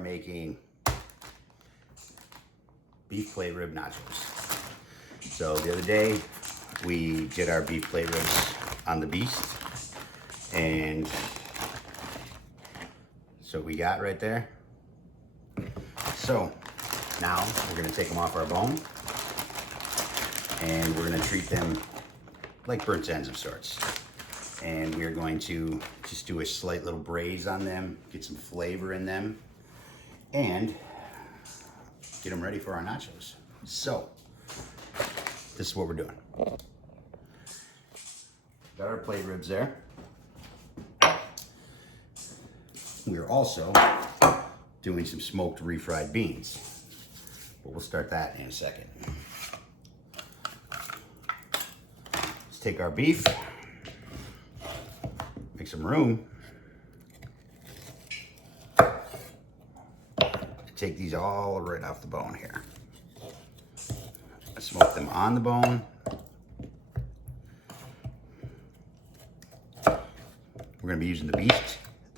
making beef plate rib nachos. So the other day we did our beef plate ribs on the Beast, and so we got right there. So now we're gonna take them off our bone and we're gonna treat them like burnt ends of sorts. And we're going to just do a slight little braise on them, get some flavor in them, and get them ready for our nachos. So, this is what we're doing. Got our plate ribs there. We're also doing some smoked refried beans, but we'll start that in a second. Let's take our beef, make some room, take these all right off the bone here. I smoke them on the bone. We're gonna be using the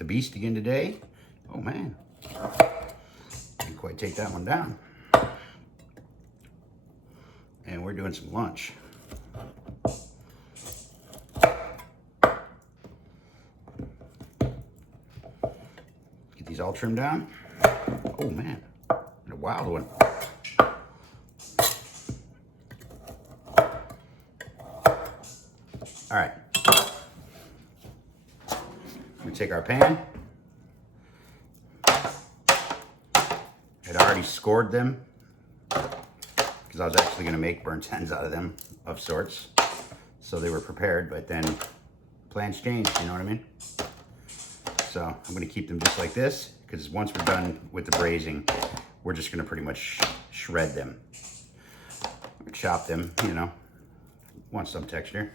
Beast again today. Oh man, didn't quite take that one down. And we're doing some lunch. Get these all trimmed down. Oh man, a wild one. All right, we take our pan. I'd already scored them because I was actually going to make burnt ends out of them of sorts, so they were prepared. But then plans changed, you know what I mean? So I'm going to keep them just like this, because once we're done with the braising, we're just going to pretty much shred them, or chop them, you know, want some texture.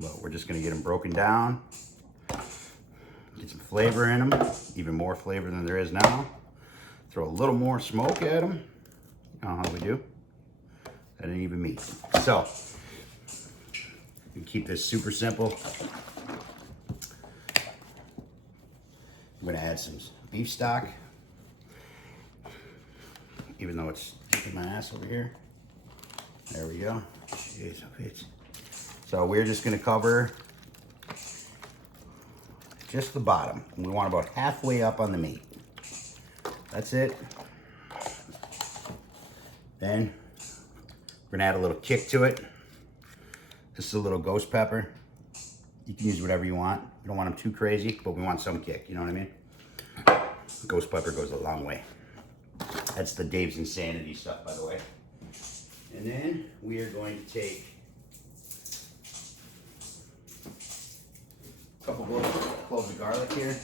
But we're just going to get them broken down, get some flavor in them, even more flavor than there is now. Throw a little more smoke at them. You know how we do. That ain't even meat. So, we keep this super simple. I'm gonna add some beef stock, even though it's kicking my ass over here. There we go. Jeez, so we're just gonna cover just the bottom. We want about halfway up on the meat. That's it. Then we're gonna add a little kick to it. This is a little ghost pepper. You can use whatever you want. You don't want them too crazy, but we want some kick, you know what I mean? Ghost pepper goes a long way. That's the Dave's Insanity stuff, by the way. And then we are going to take a couple cloves of garlic here.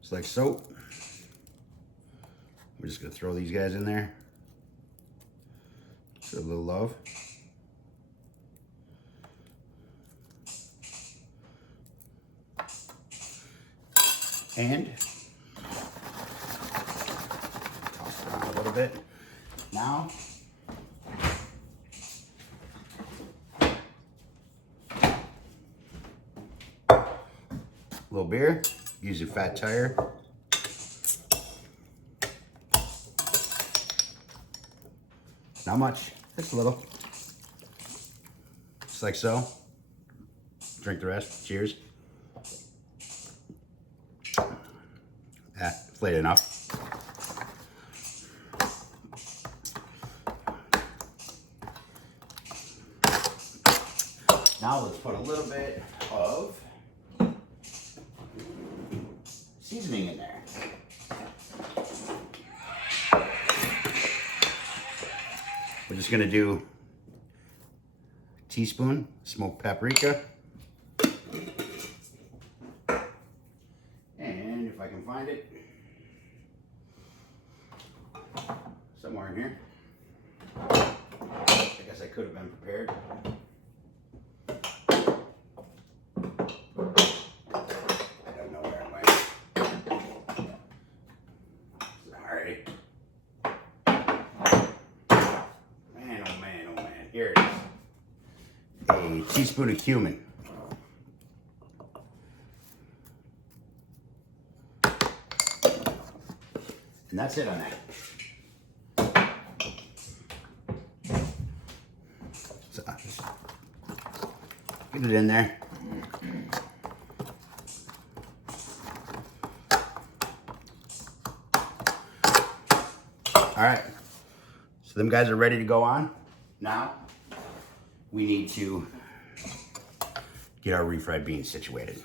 Just like so. We're just gonna throw these guys in there. Show a little love. And toss it around a little bit. Now, a little beer, use your fat tire. Not much, just a little. Just like so. Drink the rest, cheers. Played enough. Now let's put a little bit of seasoning in there. We're just gonna do a teaspoon smoked paprika. And if I can find it, somewhere in here. I guess I could have been prepared. I don't know where it went. Alright. Man, oh man, teaspoon of cumin. And that's it on that. So just get it in there. All right, so them guys are ready to go on. Now we need to get our refried beans situated.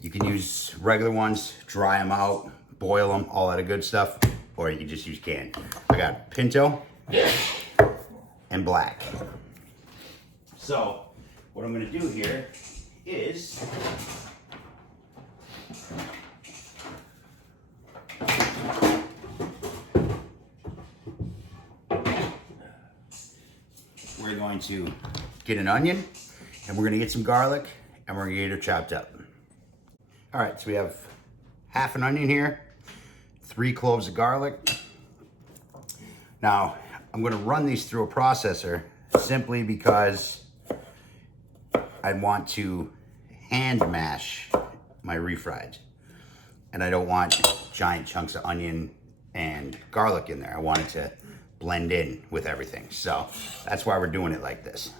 You can use regular ones, dry them out, boil them, all that good stuff, or you can just use canned. I got pinto and black. So what I'm gonna do here is we're going to get an onion, and we're gonna get some garlic, and we're gonna get it chopped up. All right, so we have half an onion here, 3 cloves of garlic. Now, I'm gonna run these through a processor simply because I want to hand mash my refried. And I don't want giant chunks of onion and garlic in there. I want it to blend in with everything. So that's why we're doing it like this.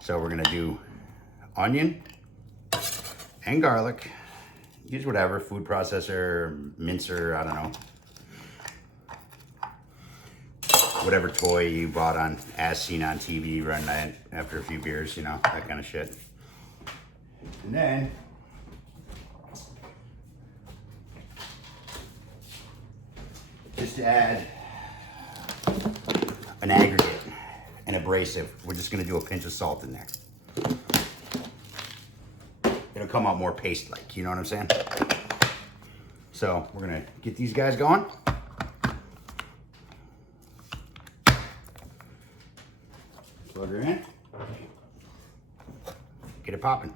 So we're gonna do onion and garlic. Use whatever, food processor, mincer, I don't know. Whatever toy you bought on, as seen on TV, run that after a few beers, you know, that kind of shit. And then, just to add an aggregate, an abrasive, we're just gonna do a pinch of salt in there. It'll come out more paste-like, you know what I'm saying? So we're gonna get these guys going. Plug her in. Get it popping.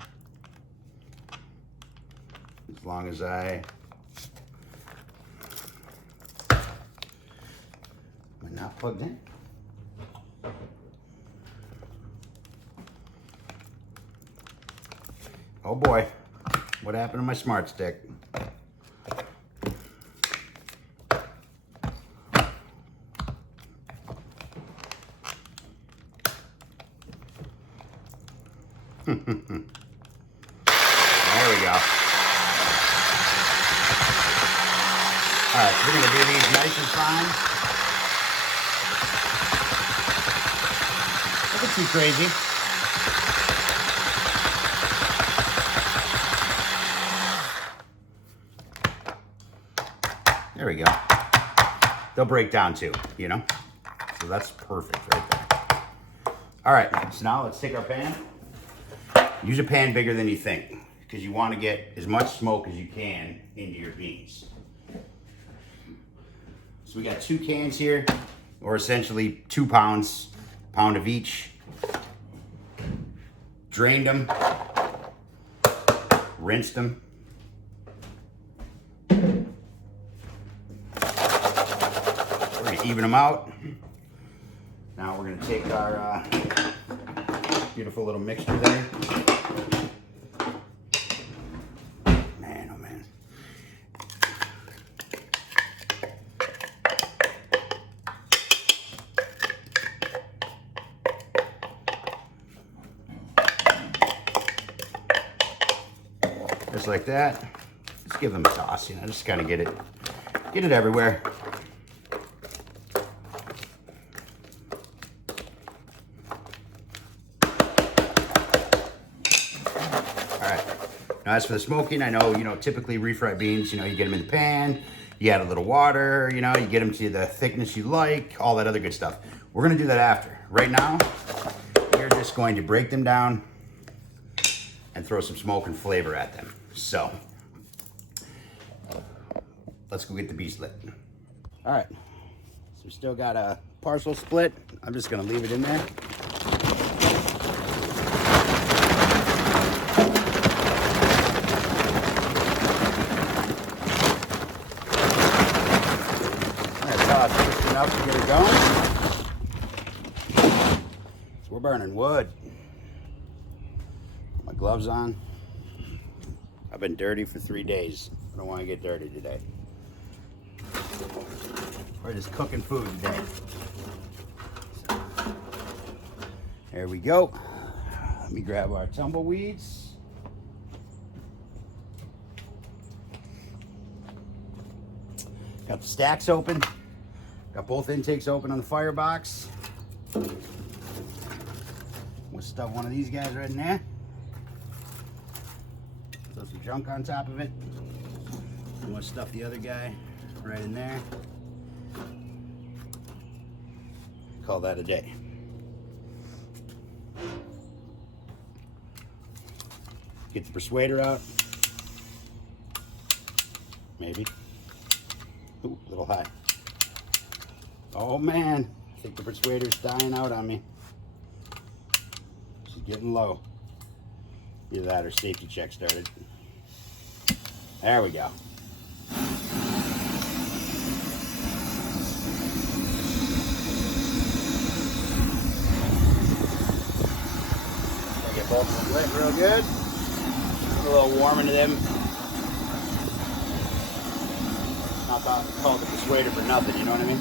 As long as am I not plugged in? Oh boy, what happened to my smart stick? There we go. All right, so we're gonna do these nice and fine. Nothing too crazy. There we go. They'll break down too, you know? So that's perfect right there. All right, so now let's take our pan. Use a pan bigger than you think, because you want to get as much smoke as you can into your beans. So we got 2 cans here, or essentially 2 pounds, pound of each. Drained them, rinsed them. We're gonna even them out. Now we're gonna take our beautiful little mixture there. Man, oh man. Just like that. Just give them a toss, you know, just kind of get it everywhere. Now, as for the smoking, I know, you know, typically refried beans, you know, you get them in the pan, you add a little water, you know, you get them to the thickness you like, all that other good stuff. We're gonna do that after. Right now, we're just going to break them down and throw some smoke and flavor at them. So, let's go get the beef split. All right, so we still got a parcel split. I'm just gonna leave it in there. Enough to get it going. So we're burning wood. My gloves on. I've been dirty for 3 days. I don't want to get dirty today. We're just cooking food today. So, there we go. Let me grab our tumbleweeds. Got the stacks open. Got both intakes open on the firebox. We'll stuff one of these guys right in there. Throw some junk on top of it. And we'll stuff the other guy right in there. Call that a day. Get the persuader out. Maybe. Ooh, a little high. Oh man, I think the persuader's dying out on me. She's getting low. Either that or safety check started. There we go. Get both of them lit real good. A little warm into them. Not called the persuader for nothing, you know what I mean?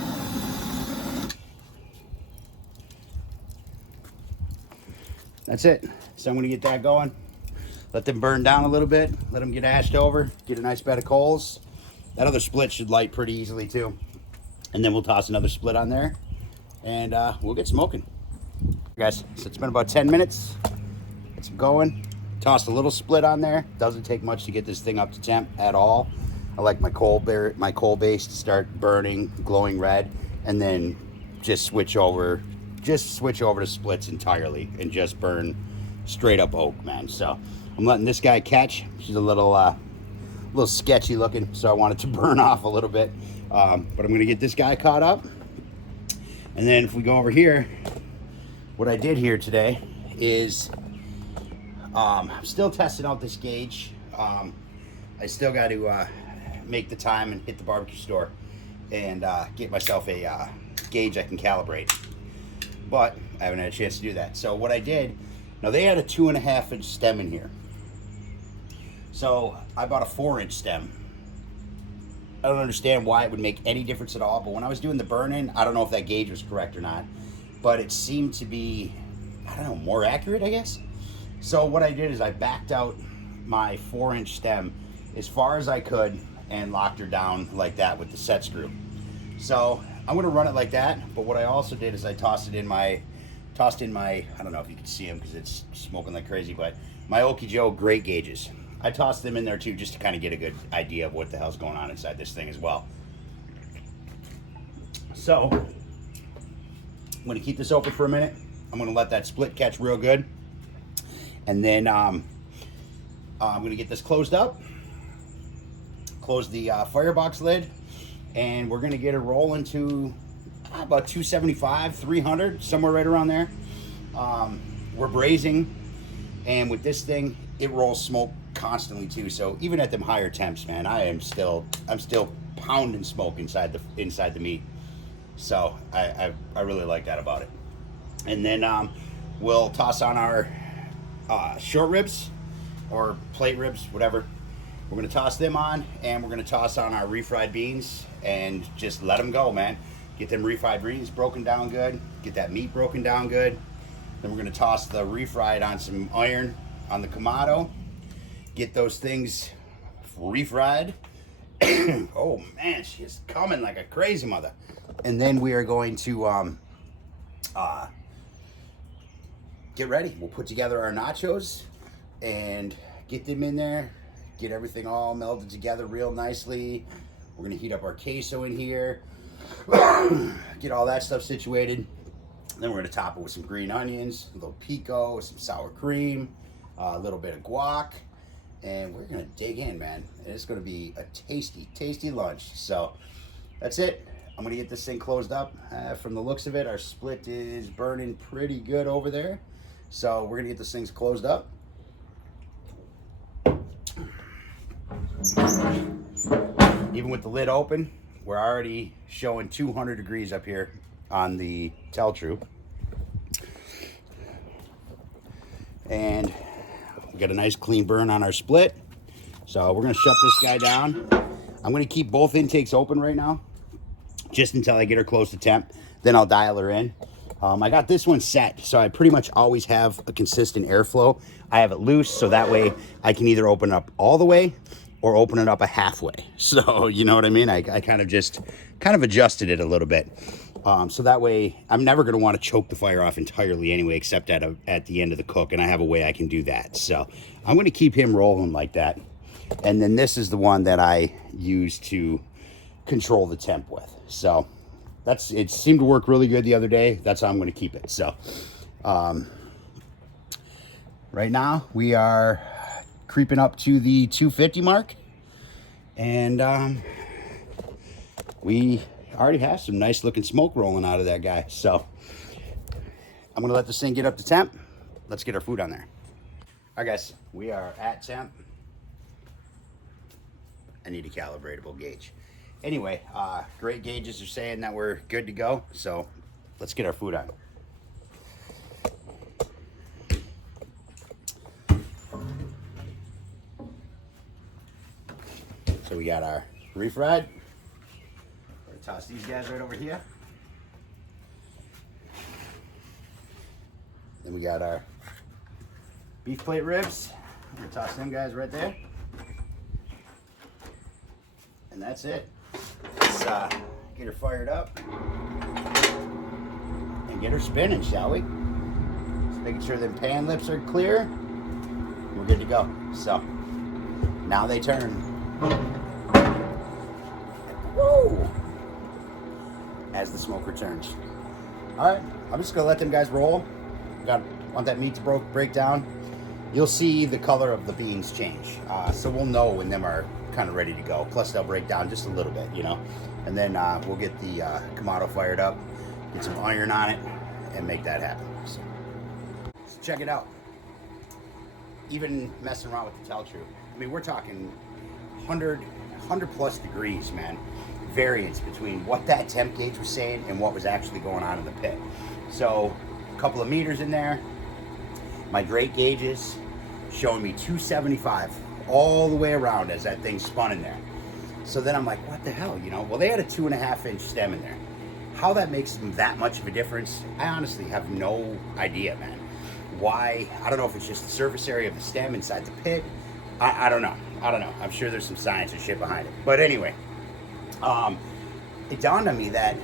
That's it. So I'm going to get that going. Let them burn down a little bit. Let them get ashed over. Get a nice bed of coals. That other split should light pretty easily too. And then we'll toss another split on there. And we'll get smoking. Guys, so it's been about 10 minutes. It's going. Tossed a little split on there. Doesn't take much to get this thing up to temp at all. I like my coal base to start burning, glowing red, and then just switch over to splits entirely and just burn straight up oak, man. So I'm letting this guy catch. She's a little sketchy looking, so I want it to burn off a little bit. But I'm gonna get this guy caught up. And then if we go over here, what I did here today is I'm still testing out this gauge. I still got to make the time and hit the barbecue store and get myself a gauge I can calibrate. But I haven't had a chance to do that. So what I did, now they had a 2.5 inch stem in here. So I bought a 4-inch stem. I don't understand why it would make any difference at all, but when I was doing the burn-in, I don't know if that gauge was correct or not, but it seemed to be, I don't know, more accurate, I guess. So what I did is I backed out my 4-inch stem as far as I could and locked her down like that with the set screw. So I'm gonna run it like that, but what I also did is I tossed in my, I don't know if you can see them because it's smoking like crazy, but my Okie Joe great gauges. I tossed them in there too just to kind of get a good idea of what the hell's going on inside this thing as well. So I'm gonna keep this open for a minute. I'm gonna let that split catch real good. And then I'm gonna get this closed up, close the firebox lid, and we're gonna get it rolling to about 275, 300, somewhere right around there. We're braising, and with this thing, it rolls smoke constantly too. So even at them higher temps, man, I'm still pounding smoke inside the meat. So I really like that about it. And then we'll toss on our short ribs or plate ribs, whatever. We're gonna toss them on, and we're gonna toss on our refried beans and just let them go, man. Get them refried beans broken down good, get that meat broken down good. Then we're gonna toss the refried on some iron on the Kamado. Get those things refried. Oh man, she is coming like a crazy mother. And then we are going to get ready. We'll put together our nachos and get them in there, get everything all melded together real nicely. We're gonna heat up our queso in here, get all that stuff situated. Then we're gonna top it with some green onions, a little pico, some sour cream, a little bit of guac, and we're gonna dig in, man. And it's gonna be a tasty, tasty lunch. So that's it. I'm gonna get this thing closed up. From the looks of it, our split is burning pretty good over there. So we're gonna get this thing closed up. Even with the lid open, we're already showing 200 degrees up here on the Tell True. And got a nice clean burn on our split. So we're gonna shut this guy down. I'm gonna keep both intakes open right now, just until I get her close to temp. Then I'll dial her in. I got this one set, so I pretty much always have a consistent airflow. I have it loose, so that way I can either open it up all the way or open it up a halfway. So, you know what I mean? I kind of adjusted it a little bit. So that way I'm never gonna wanna choke the fire off entirely anyway, except at the end of the cook, and I have a way I can do that. So I'm gonna keep him rolling like that. And then this is the one that I use to control the temp with. So it seemed to work really good the other day. That's how I'm going to keep it. So right now we are creeping up to the 250 mark, and we already have some nice looking smoke rolling out of that guy. So I'm going to let this thing get up to temp. Let's get our food on there. All right, guys, we are at temp. I need a calibratable gauge. Anyway, great gauges are saying that we're good to go, so let's get our food on. So we got our refried. We're gonna toss these guys right over here. Then we got our beef plate ribs. We're gonna toss them guys right there. And that's it. Let's get her fired up and get her spinning, shall we? Just making sure them pan lips are clear. We're good to go. So now they turn. Woo! As the smoke returns. All right, I'm just gonna let them guys roll. Want that meat to break down. You'll see the color of the beans change, so we'll know when them are kind of ready to go. Plus they'll break down just a little bit, you know. And then we'll get the Kamado fired up, get some iron on it, and make that happen. So check it out. Even messing around with the tell true, I mean, we're talking 100 plus degrees, man. Variance between what that temp gauge was saying and what was actually going on in the pit. So a couple of meters in there. My grate gauges showing me 275 all the way around as that thing spun in there. So then I'm like, what the hell, you know? Well, they had a 2.5 inch stem in there. How that makes them that much of a difference, I honestly have no idea, man. Why? I don't know if it's just the surface area of the stem inside the pit. I don't know. I'm sure there's some science and shit behind it. But anyway, it dawned on me that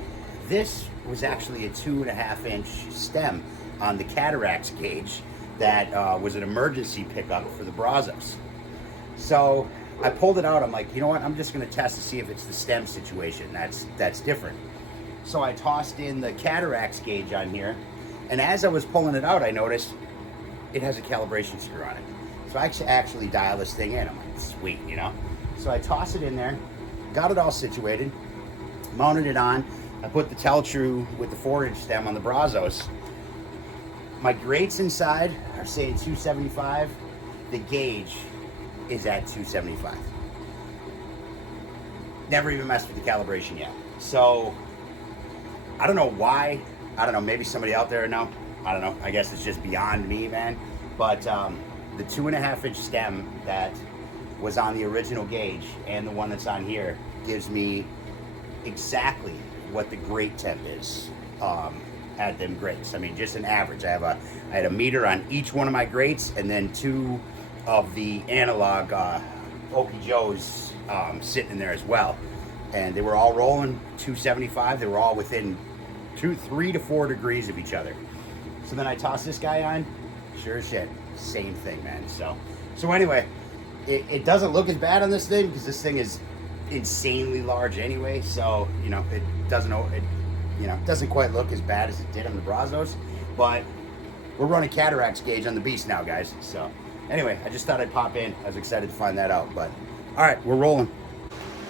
this was actually a 2.5 inch stem on the cataracts gauge that was an emergency pickup for the Brazos. So I pulled it out. I'm like, you know what? I'm just going to test to see if it's the stem situation. That's different. So I tossed in the cataracts gauge on here, and as I was pulling it out, I noticed it has a calibration screw on it. So I actually dial this thing in. I'm like, sweet, you know? So I toss it in there, got it all situated, mounted it on. I put the tell true with the 4-inch stem on the Brazos. My grates inside are saying 275. The gauge is at 275. Never even messed with the calibration yet. So I don't know why. I don't know, maybe somebody out there know. I don't know. I guess it's just beyond me, man. But the 2.5 inch stem that was on the original gauge and the one that's on here gives me exactly what the grate temp is at them grates. I mean, just an average. I had a meter on each one of my grates, and then 2 of the analog Okie Joes sitting in there as well. And they were all rolling 275. They were all within 3 to 4 degrees of each other. So then I tossed this guy on. Sure as shit, same thing, man. So anyway, it doesn't look as bad on this thing because this thing is insanely large anyway. So you know, it doesn't quite look as bad as it did on the Brazos. But we're running cataracts gauge on the beast now, guys. So anyway, I just thought I'd pop in. I was excited to find that out. But all right, we're rolling.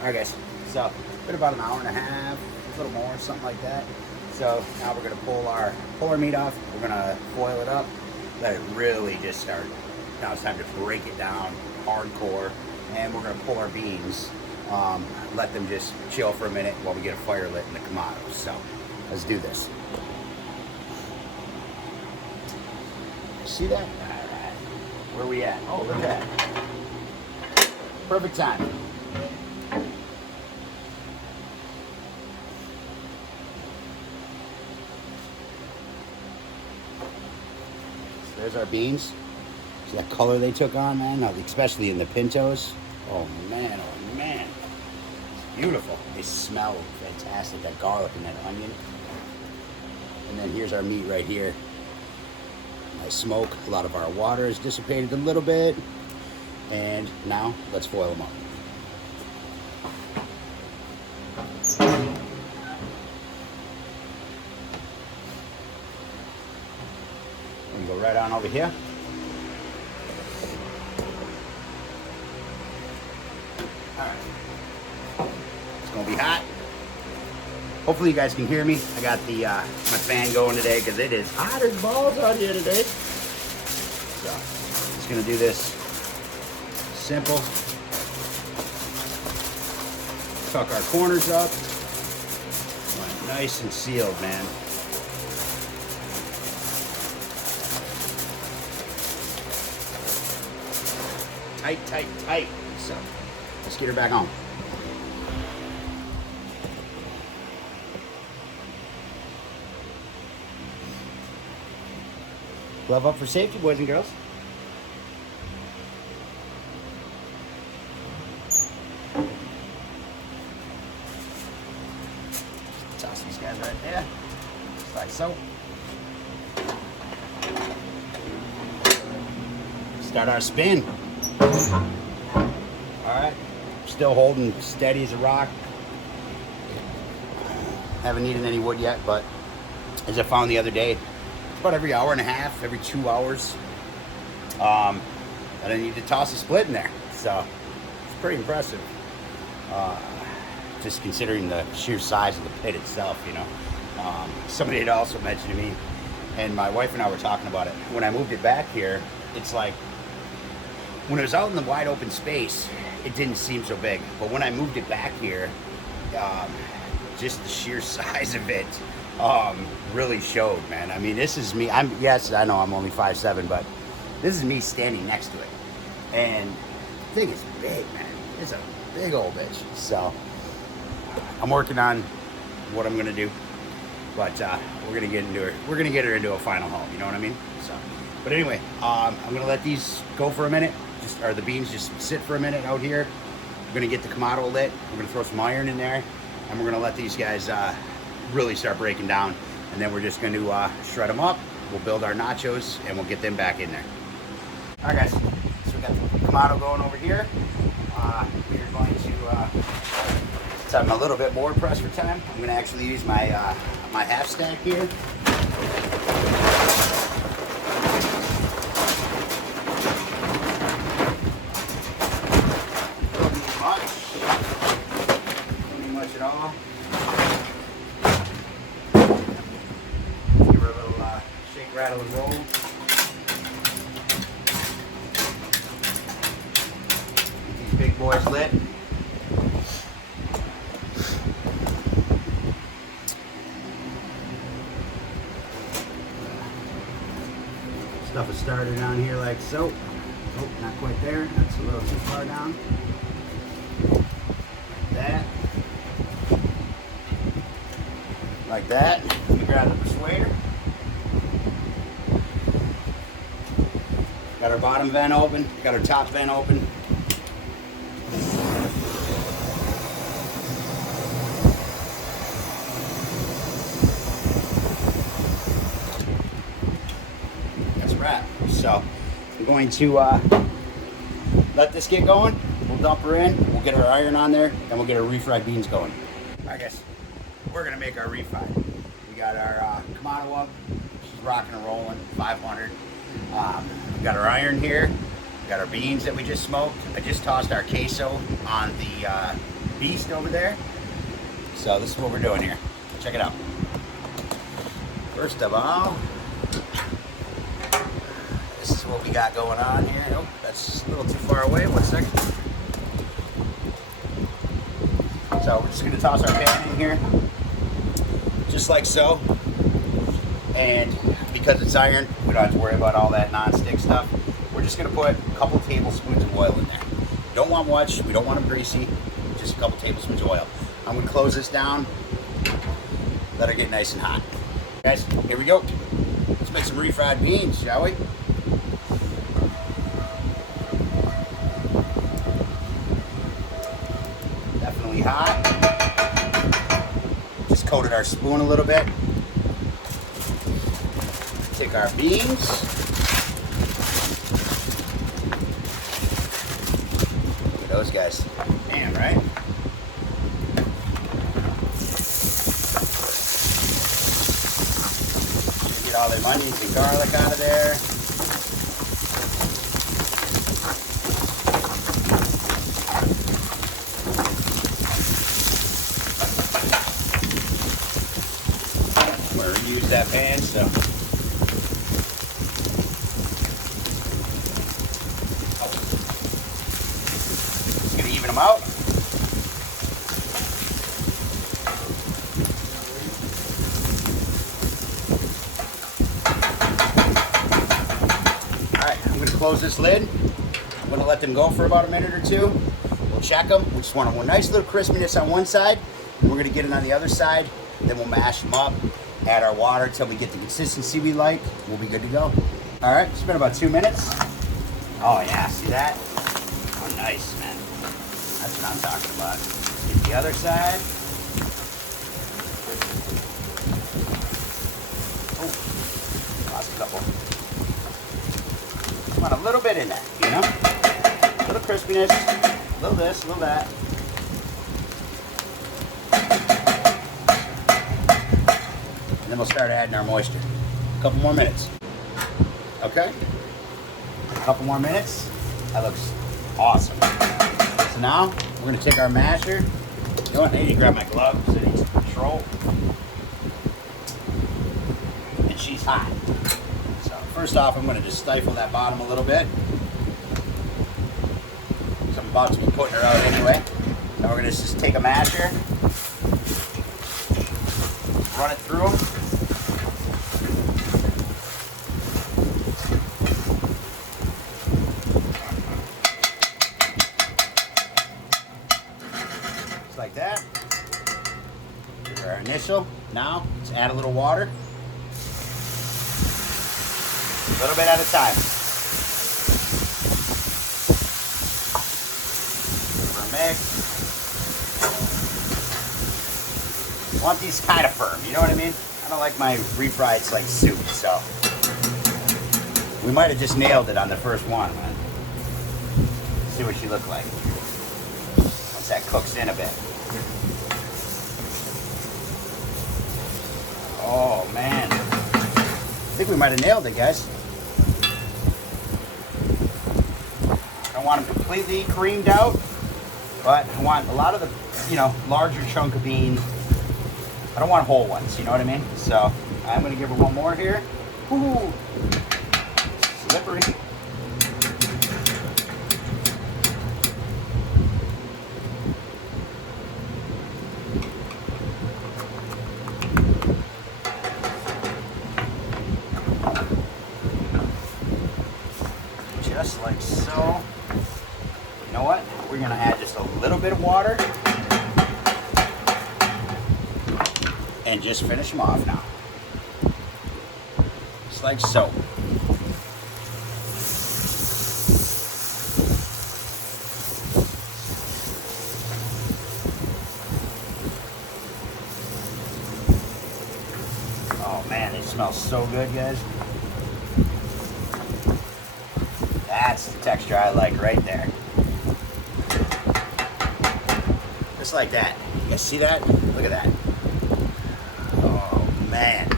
All right, guys. So it's been about an hour and a half, a little more, something like that. So now we're gonna pull our meat off. We're gonna foil it up, let it really just start. Now it's time to break it down hardcore, and we're gonna pull our beans, let them just chill for a minute while we get a fire lit in the Kamado. So let's do this. See that? All right. Where we at? Oh, look at that. Perfect time. So there's our beans. See that color they took on, man? Especially in the pintos. Oh man, oh man. It's beautiful. They smell fantastic, that garlic and that onion. And then here's our meat right here. Nice smoke. A lot of our water has dissipated a little bit. And now let's foil them up. And go right on over here. Alright. It's gonna be hot. Hopefully you guys can hear me. I got the my fan going today because it is hot as balls out here today. So just gonna do this simple. Tuck our corners up. Nice and sealed, man. Tight, tight, tight. So let's get her back on. Glove up for safety, boys and girls. Toss these guys right there, just like so. Start our spin. All right, still holding steady as a rock. Haven't needed any wood yet, but as I found the other day, about every hour and a half, every 2 hours, I don't need to toss a split in there. So it's pretty impressive. Just considering the sheer size of the pit itself, you know. Somebody had also mentioned to me, and my wife and I were talking about it, when I moved it back here, it's like, when it was out in the wide open space, it didn't seem so big. But when I moved it back here, just the sheer size of it really showed, man. I mean, this is me. Yes, I know I'm only 5'7", but this is me standing next to it. And the thing is big, man. It's a big old bitch. So I'm working on what I'm gonna do, but we're gonna get into her. We're gonna get her into a final haul. You know what I mean? So, but anyway, I'm gonna let these go for a minute. Or the beans just sit for a minute out here. We're gonna get the Kamado lit. We're gonna throw some iron in there, and we're gonna let these guys really start breaking down, and then we're just going to shred them up. We'll build our nachos and we'll get them back in there. All right, guys, so we got the Kamado going over here. We're going to since I'm a little bit more pressed for time, I'm going to actually use my my half stack here. Not much at all. Rattle and roll. These big boys lit. Stuff is started down here like so. Oh, not quite there. That's a little too far down. Like that. Like that. Let me grab the persuader. Got our bottom vent open, got our top vent open. That's a wrap. So I'm going to let this get going. We'll dump her in, we'll get our iron on there, and we'll get our refried beans going. All right, guys, we're gonna make our refried. We got our Kamado up, she's rocking and rolling, 500. We've got our iron here. We've got our beans that we just smoked. I just tossed our queso on the beast over there. So this is what we're doing here. Check it out. First of all, this is what we got going on here. Oh, that's a little too far away. 1 second. So we're just going to toss our pan in here, just like so. And because it's iron, we don't have to worry about all that non-stick stuff. We're just gonna put a couple tablespoons of oil in there. We don't want much, we don't want them greasy, just a couple tablespoons of oil. I'm gonna close this down, let her get nice and hot. Guys, here we go. Let's make some refried beans, shall we? Definitely hot. Just coated our spoon a little bit. Take our beans. Look at those guys. Damn, right? Get all the onions and garlic out of there. I'm going to reuse that pan, so. Just going to even them out. Close this lid. I'm going to let them go for about a minute or two. We'll check them. We just want a nice little crispiness on one side. And we're going to get it on the other side. Then we'll mash them up, add our water until we get the consistency we like. We'll be good to go. All right, it's been about 2 minutes. Oh yeah, see that? Oh nice, man. That's what I'm talking about. Get the other side. Oh, lost a couple. Want a little bit in there, you know? A little crispiness, a little this, a little that. And then we'll start adding our moisture. A couple more minutes. Okay? A couple more minutes. That looks awesome. So now, we're gonna take our masher. You know what? I need to grab my gloves so I need some control. And she's hot. First off, I'm going to just stifle that bottom a little bit. So I'm about to be putting her out anyway. Now we're going to just take a masher, run it through them. Just like that. Here's our initial. Now, let's add a little water. A little bit at a time. Give her a mix. I want these kind of firm, you know what I mean? I don't like my refrieds like soup, so. We might have just nailed it on the first one, man. Let's see what she looked like. Once that cooks in a bit. Oh, man. I think we might have nailed it, guys. I want them completely creamed out, but I want a lot of the, you know, larger chunk of bean. I don't want whole ones, you know what I mean? So I'm going to give her one more here. Ooh, slippery. Just like so. You know what? We're going to add just a little bit of water and just finish them off now. Just like so. Oh man, they smell so good, guys. That's the texture I like right there. Just like that. You guys see that? Look at that. Oh man.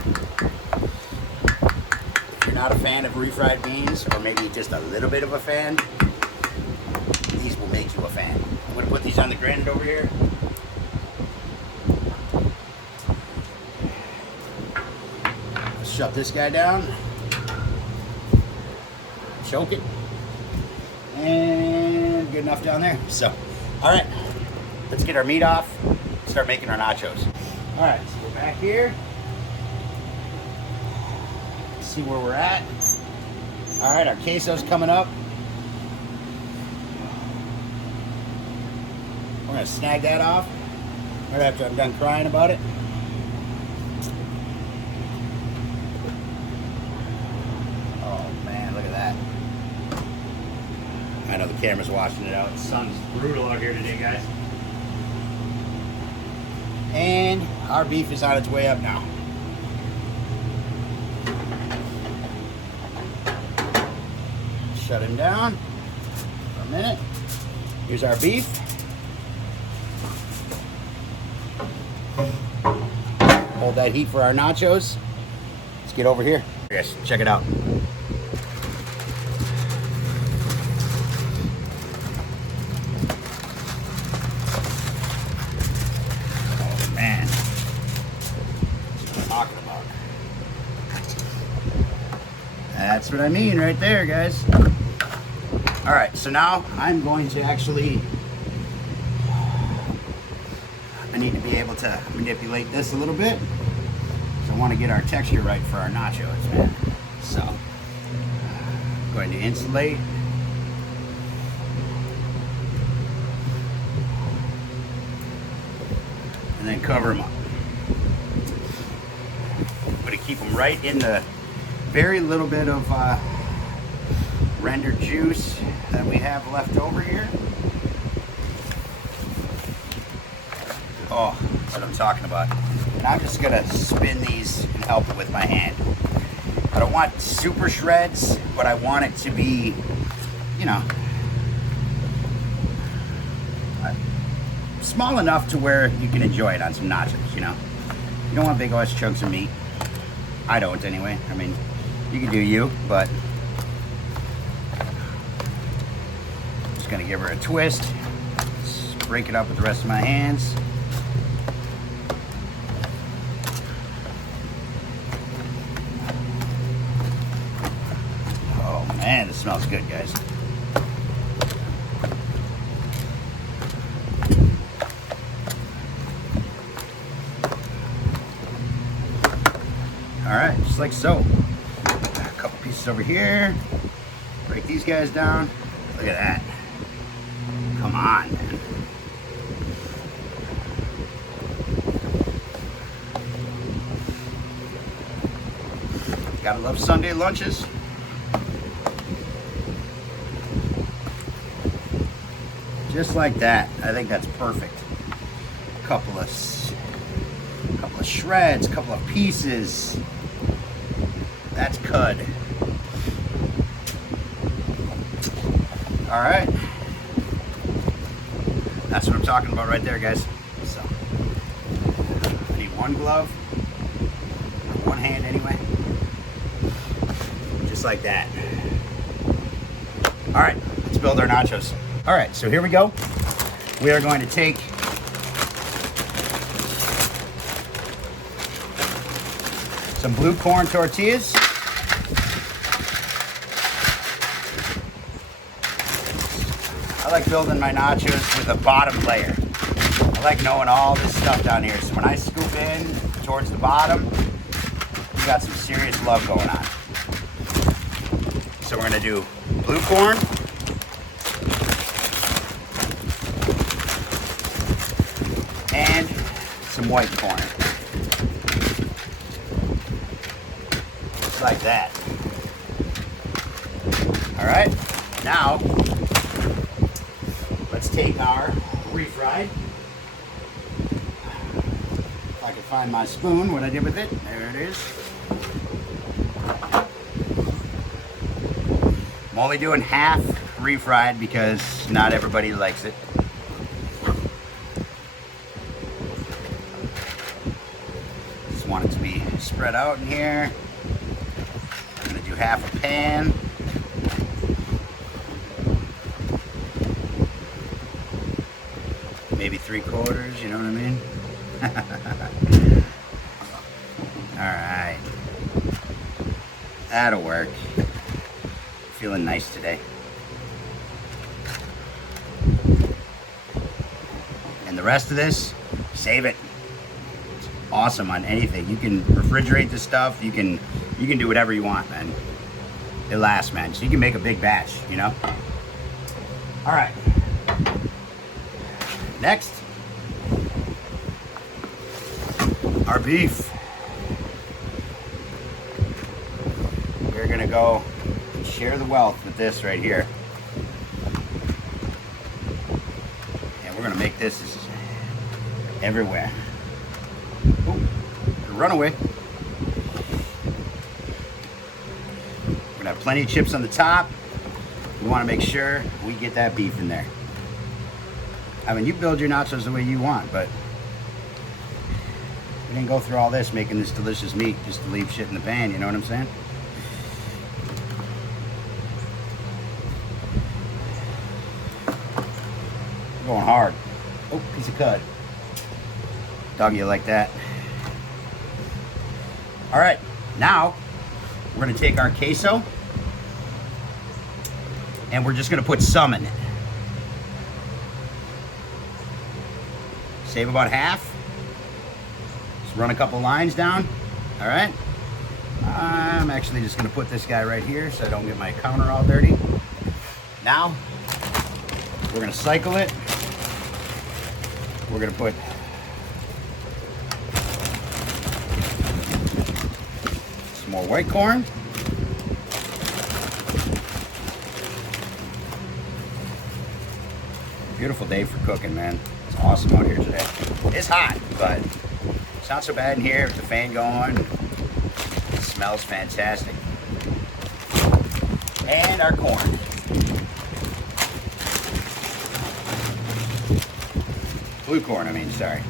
If you're not a fan of refried beans, or maybe just a little bit of a fan, these will make you a fan. I'm going to put these on the grind over here. Let's shut this guy down. Choke it. And good enough down there. So, all right, let's get our meat off, start making our nachos. All right, so we're back here. Let's see where we're at. All right, our queso's coming up. We're gonna snag that off right after I'm done crying about it. Oh man, look at that. I know the camera's washing it out. The sun's brutal out here today, guys. And our beef is on its way up now. Shut him down for a minute. Here's our beef. Hold that heat for our nachos. Let's get over here. Yes, check it out. Oh man. That's what I'm talking about. That's what I mean right there, guys. All right, so now I'm going to actually, I need to be able to manipulate this a little bit. So I want to get our texture right for our nachos, man. So, I'm going to insulate. And then cover them up. I'm going to keep them right in the very little bit of rendered juice that we have left over here. Oh, that's what I'm talking about. And I'm just gonna spin these and help it with my hand. I don't want super shreds, but I want it to be, you know, small enough to where you can enjoy it on some nachos, you know. You don't want big ass chunks of meat. I don't anyway. I mean, you can do you, but gonna give her a twist, just break it up with the rest of my hands. Oh man, it smells good, guys. All right, just like so. A couple pieces over here. Break these guys down. Look at that. Come on, man. Gotta love Sunday lunches. Just like that. I think that's perfect. Couple of shreds, couple of pieces. That's cud. All right. That's what I'm talking about right there, guys. So, I need one glove, or one hand anyway. Just like that. All right, let's build our nachos. All right, so here we go. We are going to take some blue corn tortillas. I like building my nachos with a bottom layer. I like knowing all this stuff down here. So when I scoop in towards the bottom, we got some serious love going on. So we're gonna do blue corn. And some white corn. Just like that. All right, now, let's take our refried. If I can find my spoon, what I did with it, there it is. I'm only doing half refried because not everybody likes it. Just want it to be spread out in here. I'm gonna do half a pan. Maybe 3/4, you know what I mean? All right, that'll work. Feeling nice today. And the rest of this, save it. It's awesome on anything. You can refrigerate this stuff. You can do whatever you want, man. it lasts, man. So you can make a big batch, you know? All right. Next, our beef. We're gonna go share the wealth with this right here. And we're gonna make this everywhere. Ooh, runaway. We're gonna have plenty of chips on the top. We wanna make sure we get that beef in there. I mean, you build your nachos the way you want, but we didn't go through all this making this delicious meat just to leave shit in the pan, you know what I'm saying? We're going hard. Oh, piece of cud. Dog, you like that? All right, now we're gonna take our queso and we're just gonna put some in it. Save about half. Just run a couple lines down. All right. I'm actually just gonna put this guy right here so I don't get my counter all dirty. Now, we're gonna cycle it. We're gonna put some more white corn. Beautiful day for cooking, man. It's awesome out here today. It's hot, but it's not so bad in here with the fan going. It smells fantastic. And our corn. Blue corn, I mean, sorry.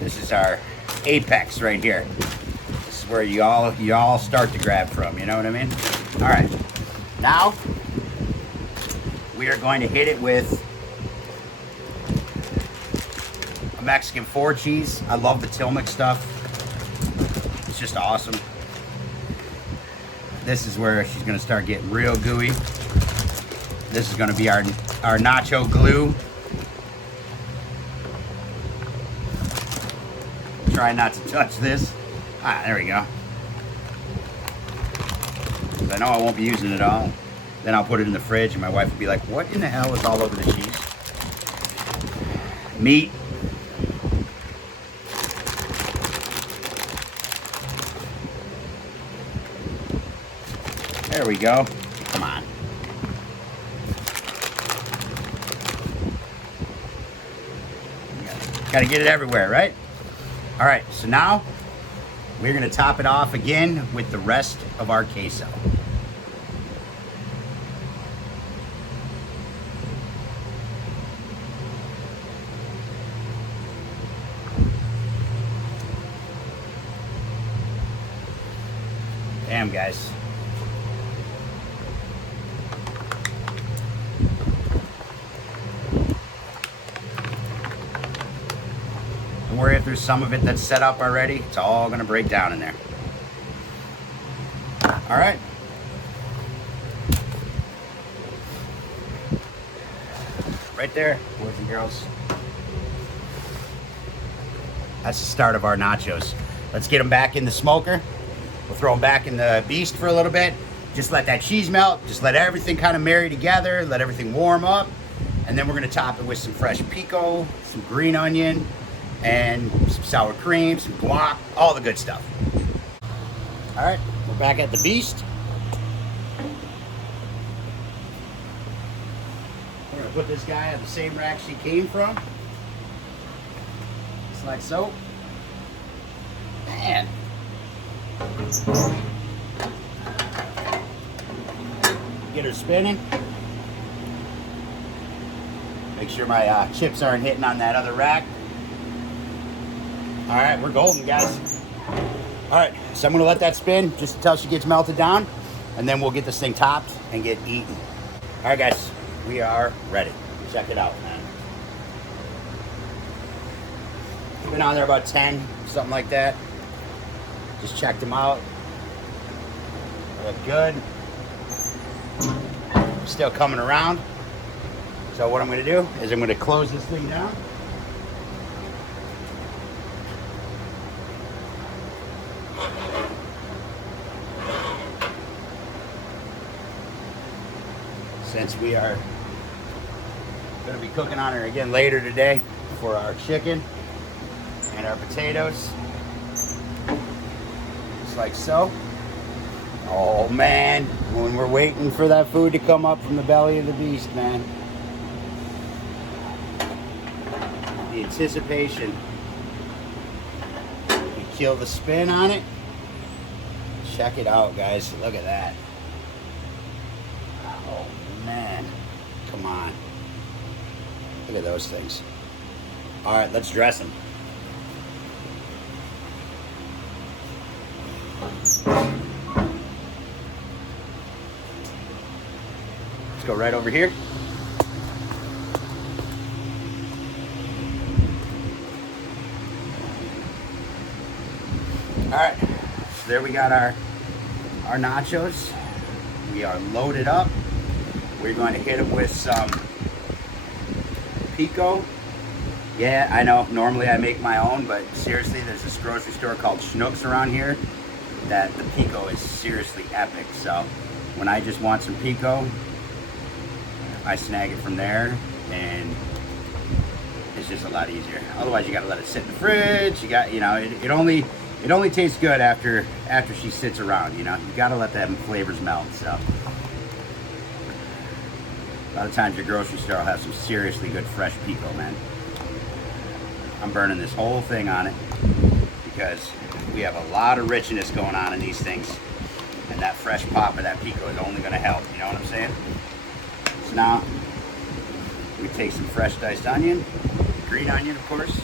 This is our apex right here. This is where you all start to grab from, you know what I mean? All right, now we are going to hit it with a Mexican 4 cheese. I love the Tillamook stuff. It's just awesome. This is where she's gonna start getting real gooey. This is gonna be our nacho glue. Try not to touch this. Ah, there we go. I know I won't be using it all. Then I'll put it in the fridge and my wife will be like, what in the hell is all over the cheese? Meat. There we go. Come on. Gotta get it everywhere, right? All right, so now we're gonna top it off again with the rest of our queso. Damn, guys. Don't worry if there's some of it that's set up already. It's all gonna break down in there. All right. Right there, boys and girls. That's the start of our nachos. Let's get them back in the smoker. We'll throw them back in the beast for a little bit. Just let that cheese melt. Just let everything kind of marry together. Let everything warm up. And then we're gonna top it with some fresh pico, some green onion, and some sour cream, some guac, all the good stuff. All right, we're back at the beast. We're gonna put this guy on the same rack she came from. Just like so. Man. Get her spinning. Make sure my chips aren't hitting on that other rack. All right, we're golden, guys. All right, so I'm gonna let that spin just until she gets melted down, and then we'll get this thing topped and get eaten. All right, guys, we are ready. Check it out, man. Been on there about 10, something like that. Just checked them out. They look good. still coming around. So what I'm gonna do is I'm gonna close this thing down. Since we are gonna be cooking on her again later today for our chicken and our potatoes. Just like so. Oh man, when we're waiting for that food to come up from the belly of the beast, man. The anticipation. You kill the spin on it. Check it out, guys. Look at that. Oh man, come on. Look at those things. All right, let's dress them. Let's go right over here. All right, so there we got our nachos. We are loaded up. We're going to hit them with some pico. Yeah, I know, normally I make my own, but seriously, there's this grocery store called Schnucks around here that the pico is seriously epic. So when I just want some pico, I snag it from there, and it's just a lot easier. Otherwise, you gotta let it sit in the fridge. You got, you know, it only tastes good after she sits around. You know, you gotta let them flavors melt. So a lot of times your grocery store will have some seriously good fresh pico, man. I'm burning this whole thing on it because we have a lot of richness going on in these things, and that fresh pop of that pico is only gonna help. You know what I'm saying? So now we take some fresh diced onion, green onion, of course.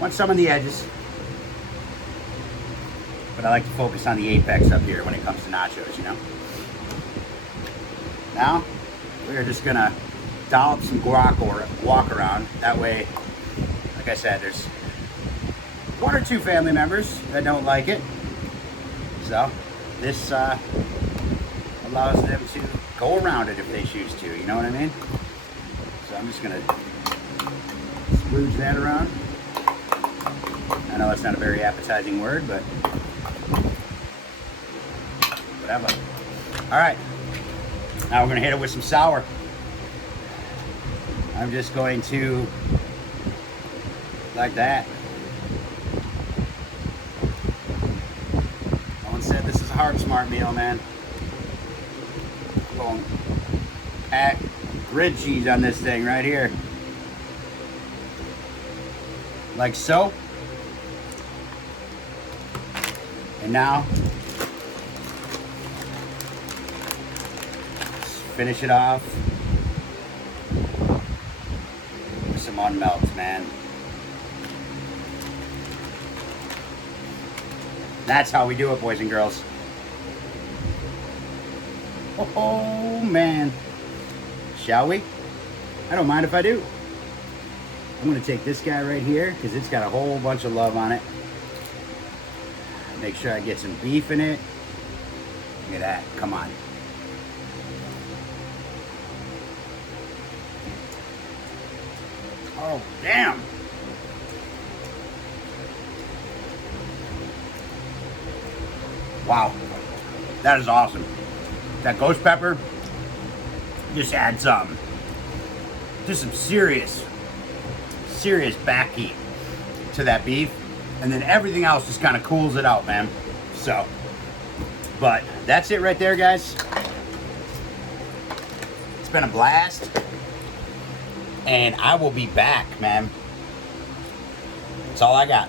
Want some on the edges, but I like to focus on the apex up here when it comes to nachos, you know. Now we're just gonna dollop some guac or walk around. That way, like I said, there's one or two family members that don't like it, so this allows them to go around it if they choose to, you know what I mean? So I'm just gonna splooge that around. I know it's not a very appetizing word, but whatever. All right, now we're gonna hit it with some sour. I'm just going to, like that. No one said this is a hard smart meal, man. I'm going pack grid cheese on this thing right here. Like so. And now, finish it off with some unmelts, man. That's how we do it, boys and girls. Oh man. Shall we? I don't mind if I do. I'm gonna take this guy right here because it's got a whole bunch of love on it. Make sure I get some beef in it. Look at that, come on. Oh, damn. Wow, that is awesome. That ghost pepper just adds just some serious back heat to that beef. And then everything else just kind of cools it out, man. So, but that's it right there, guys. It's been a blast. And I will be back, man. That's all I got.